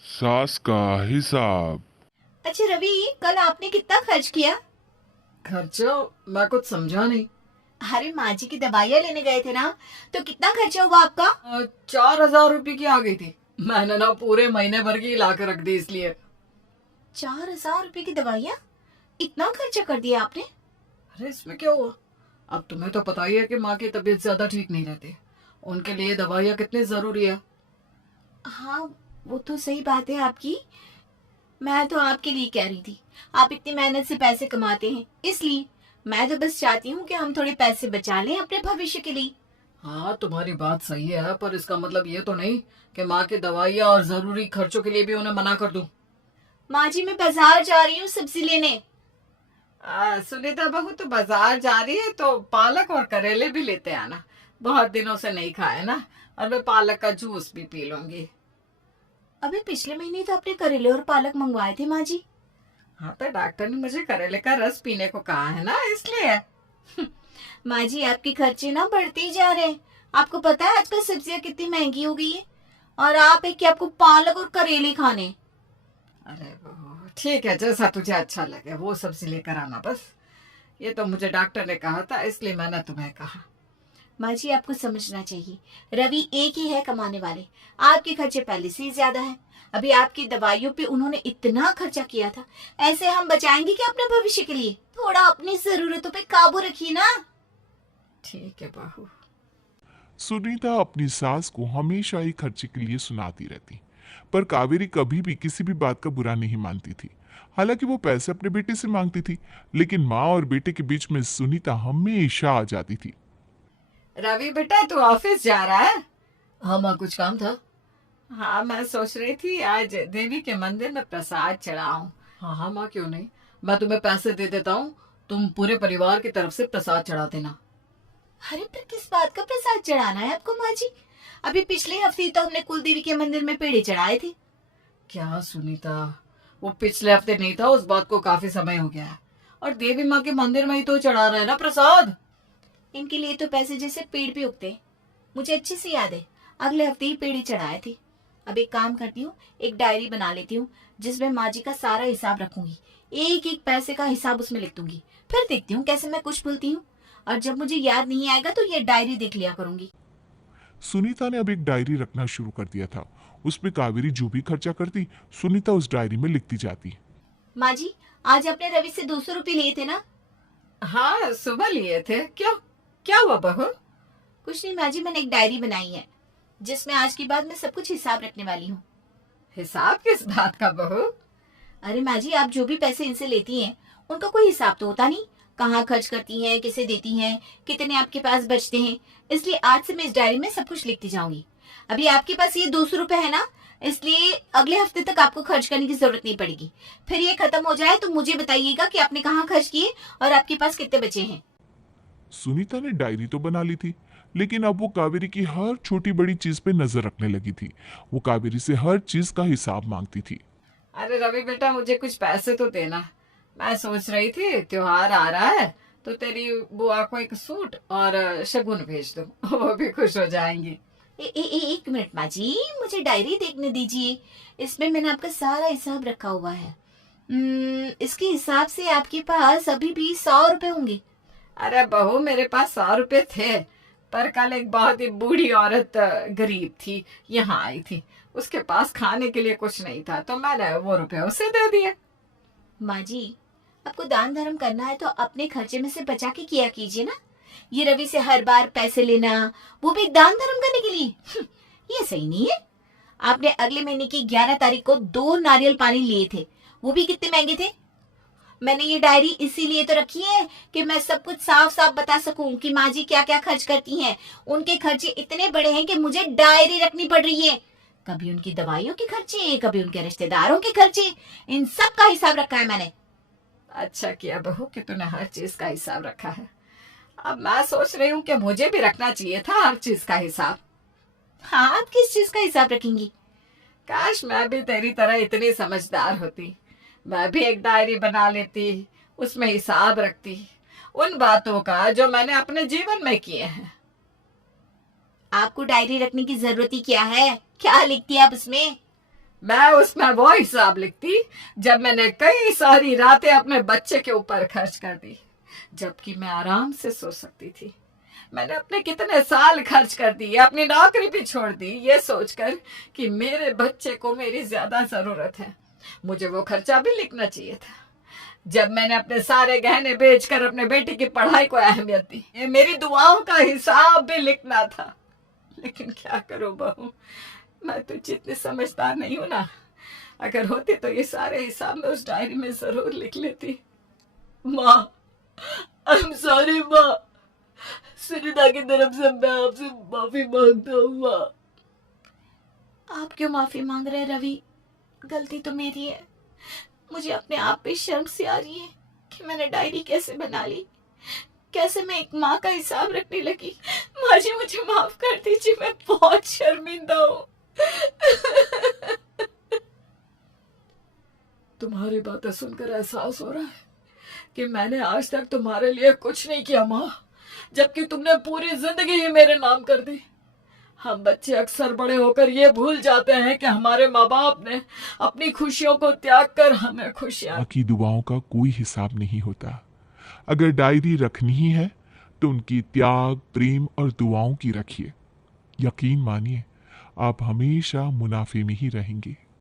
सास का हिसाब। अच्छा रवि, कल आपने कितना खर्च किया? खर्चा? मैं कुछ समझा नहीं। अरे माँ जी की दवाइयाँ लेने गए थे ना, तो कितना खर्चा हुआ आपका? 4,000 रुपये की आ गई थी। मैंने ना पूरे महीने भर की ला के रख दी इसलिए। 4,000 रुपए की दवाइयाँ? इतना खर्चा कर दिया आपने? अरे इसमें क्या हुआ? अब तुम्हें तो पता ही है कि माँ की तबीयत ज्यादा ठीक नहीं रहती। उनके लिए दवाइयाँ कितनी जरूरी है। हाँ, वो तो सही बात है आपकी। मैं तो आपके लिए कह रही थी, आप इतनी मेहनत से पैसे कमाते हैं, इसलिए मैं तो बस चाहती हूँ कि हम थोड़े पैसे बचा लें अपने भविष्य के लिए। हाँ, तुम्हारी बात सही है, पर इसका मतलब ये तो नहीं कि माँ की दवाइयाँ और जरूरी खर्चों के लिए भी उन्हें मना कर दूं। माँ जी, मैं बाजार जा रही हूँ सब्जी लेने। सुनीता बहू, तो बाजार जा रही है तो पालक और करेले भी लेते आना। बहुत दिनों से नहीं खाए ना। और मैं पालक का जूस भी पी लूंगी। अभी पिछले महीने तो आपने करेले और पालक मंगवाए थे माँ जी। हाँ, तो डॉक्टर ने मुझे करेले का रस पीने को कहा है ना, इसलिए। माँ जी, आपके खर्चे ना बढ़ते ही जा रहे हैं। आपको पता है आजकल सब्जियाँ कितनी महंगी हो गई है, और आप है कि आपको पालक और करेले खाने। अरे बहू, ठीक है, जैसा तुझे अच्छा लगे वो सब्जी लेकर आना बस। ये तो मुझे डॉक्टर ने कहा था, इसलिए मैंने तुम्हें कहा। माँ जी, आपको समझना चाहिए, रवि एक ही है कमाने वाले। आपके खर्चे पहले से ही ज्यादा है। अभी आपकी दवाइयों पे उन्होंने इतना खर्चा किया था, ऐसे हम बचाएंगे क्या अपने भविष्य के लिए? थोड़ा अपनी जरूरतों पे काबू रखिए ना। ठीक है बहू। सुनीता अपनी सास को हमेशा ही खर्चे के लिए सुनाती रहती, पर कावेरी कभी भी किसी भी बात का बुरा नहीं मानती थी। हालांकि वो पैसे अपने बेटे से मांगती थी, लेकिन माँ और बेटे के बीच में सुनीता हमेशा आ जाती थी। रवि बेटा, तू ऑफिस जा रहा है? हाँ माँ, कुछ काम था। हाँ, मैं सोच रही थी आज देवी के मंदिर में प्रसाद चढ़ाऊं। हाँ हाँ माँ, क्यों नहीं। मैं तुम्हें पैसे दे देता हूँ, तुम पूरे परिवार की तरफ से प्रसाद चढ़ा देना। अरे पर किस बात का प्रसाद चढ़ाना है आपको माँ जी? अभी पिछले हफ्ते ही तो हमने कुल देवी के मंदिर में पेड़े चढ़ाए थे। क्या सुनीता, वो पिछले हफ्ते नहीं था, उस बात को काफी समय हो गया है। और देवी माँ के मंदिर में ही तो चढ़ा रहे हैं ना प्रसाद। इनके लिए तो पैसे जैसे पेड़ पे उगते हैं। मुझे अच्छे से याद है, अगले हफ्ते ही पेड़े चढ़ाए थे। अब एक काम करती हूँ, एक डायरी बना लेती हूँ जिसमें माँ जी का सारा हिसाब रखूंगी। एक एक पैसे का हिसाब उसमें लिख दूंगी। फिर देखती हूँ कैसे मैं कुछ भूलती हूँ, और जब मुझे याद नहीं आएगा तो ये डायरी देख लिया करूंगी। सुनीता ने अब एक डायरी रखना शुरू कर दिया था। उसमें कावेरी जो भी खर्चा करती, सुनीता उस डायरी में लिखती जाती। माँ जी, आज आपने रवि से 200 रुपये लिए थे ना? हाँ, सुबह लिए थे। क्यों, क्या हुआ बहू? कुछ नहीं माँ जी, मैंने एक डायरी बनाई है जिसमें आज के बाद मैं सब कुछ हिसाब रखने वाली हूँ। हिसाब किस बात का बहू? अरे माँ जी, आप जो भी पैसे इनसे लेती हैं उनका कोई हिसाब तो होता नहीं। कहाँ खर्च करती हैं, किसे देती हैं, कितने आपके पास बचते हैं। इसलिए आज से मैं इस डायरी में सब कुछ लिखती जाऊंगी। अभी आपके पास ये 200 रुपए है ना, इसलिए अगले हफ्ते तक आपको खर्च करने की जरूरत नहीं पड़ेगी। फिर ये खत्म हो जाए तो मुझे बताइएगा कि आपने कहाँ खर्च किए और आपके पास कितने बचे हैं। सुनीता ने डायरी तो बना ली थी, लेकिन अब वो कावेरी की हर छोटी बड़ी चीज पे नजर रखने लगी थी। वो कावेरी से हर चीज का हिसाब मांगती थी। अरे रवि बेटा, मुझे कुछ पैसे तो देना। मैं सोच रही थी त्योहार आ रहा है तो तेरी बुआ को एक सूट और शगुन भेज दो, वो भी खुश हो जाएंगी। एक मिनट माँ जी, मुझे डायरी देखने दीजिए। इसमें मैंने आपका सारा हिसाब रखा हुआ है। इसके हिसाब से आपके पास अभी भी 100 रुपए होंगे। अरे बहू, मेरे पास 100 रुपए थे, पर कल एक बहुत ही बूढ़ी औरत गरीब थी, यहाँ आई थी। उसके पास खाने के लिए कुछ नहीं था, तो मैंने वो रुपए उसे दे दिए। माँ जी, आपको दान धर्म करना है तो अपने खर्चे में से बचा के किया कीजिए ना। ये रवि से हर बार पैसे लेना, वो भी दान धर्म करने के लिए, ये सही नहीं है। आपने अगले महीने की 11 तारीख को 2 नारियल पानी लिए थे, वो भी कितने महंगे थे। मैंने ये डायरी इसीलिए तो रखी है कि मैं सब कुछ साफ साफ बता सकूं कि माँ जी क्या क्या खर्च करती हैं। उनके खर्चे इतने बड़े हैं कि मुझे डायरी रखनी पड़ रही है। कभी उनकी दवाइयों के खर्चे, कभी उनके रिश्तेदारों के खर्चे, इन सब का हिसाब रखा है मैंने। अच्छा किया बहू कि तूने हर चीज का हिसाब रखा है। अब मैं सोच रही हूँ कि मुझे भी रखना चाहिए था हर चीज का हिसाब। हाँ, आप किस चीज का हिसाब रखेंगी? काश मैं भी तेरी तरह इतनी समझदार होती। मैं भी एक डायरी बना लेती, उसमें हिसाब रखती उन बातों का जो मैंने अपने जीवन में किए हैं। आपको डायरी रखने की जरूरत ही क्या है? क्या लिखती है आप उसमें? मैं उसमें वो हिसाब लिखती जब मैंने कई सारी रातें अपने बच्चे के ऊपर खर्च कर दी, जबकि मैं आराम से सो सकती थी। मैंने अपने कितने साल खर्च कर दिए, अपनी नौकरी भी छोड़ दी, ये सोचकर कि मेरे बच्चे को मेरी ज्यादा जरूरत है। मुझे वो खर्चा भी लिखना चाहिए था। जब मैंने अपने सारे गहने बेचकर अपने बेटी की पढ़ाई को अहमियत दी, ये मेरी दुआओं का हिसाब भी लिखना था। लेकिन क्या करूं बहू, मैं तो जितनी समझदार नहीं हूं ना। अगर होती तो ये सारे हिसाब मैं उस डायरी में जरूर लिख लेती। माँ, आई एम सॉरी माँ, सुनीता की तरफ से मैं आपसे माफी मांगता हूँ माँ। आप क्यों माफी मांग रहे हैं रवि? गलती तो मेरी है। मुझे अपने आप पे शर्म सी आ रही है कि मैंने डायरी कैसे बना ली, कैसे मैं एक माँ का हिसाब रखने लगी। माँ जी मुझे माफ कर दीजिए, मैं बहुत शर्मिंदा हूँ। तुम्हारी बातें सुनकर एहसास हो रहा है कि मैंने आज तक तुम्हारे लिए कुछ नहीं किया माँ, जबकि तुमने पूरी जिंदगी ही मेरे नाम कर दी। हम बच्चे अक्सर बड़े होकर ये भूल जाते हैं कि हमारे माँ बाप ने अपनी खुशियों को त्याग कर हमें खुशियां। की दुआओं का कोई हिसाब नहीं होता। अगर डायरी रखनी ही है तो उनकी त्याग, प्रेम और दुआओं की रखिए। यकीन मानिए, आप हमेशा मुनाफे में ही रहेंगे।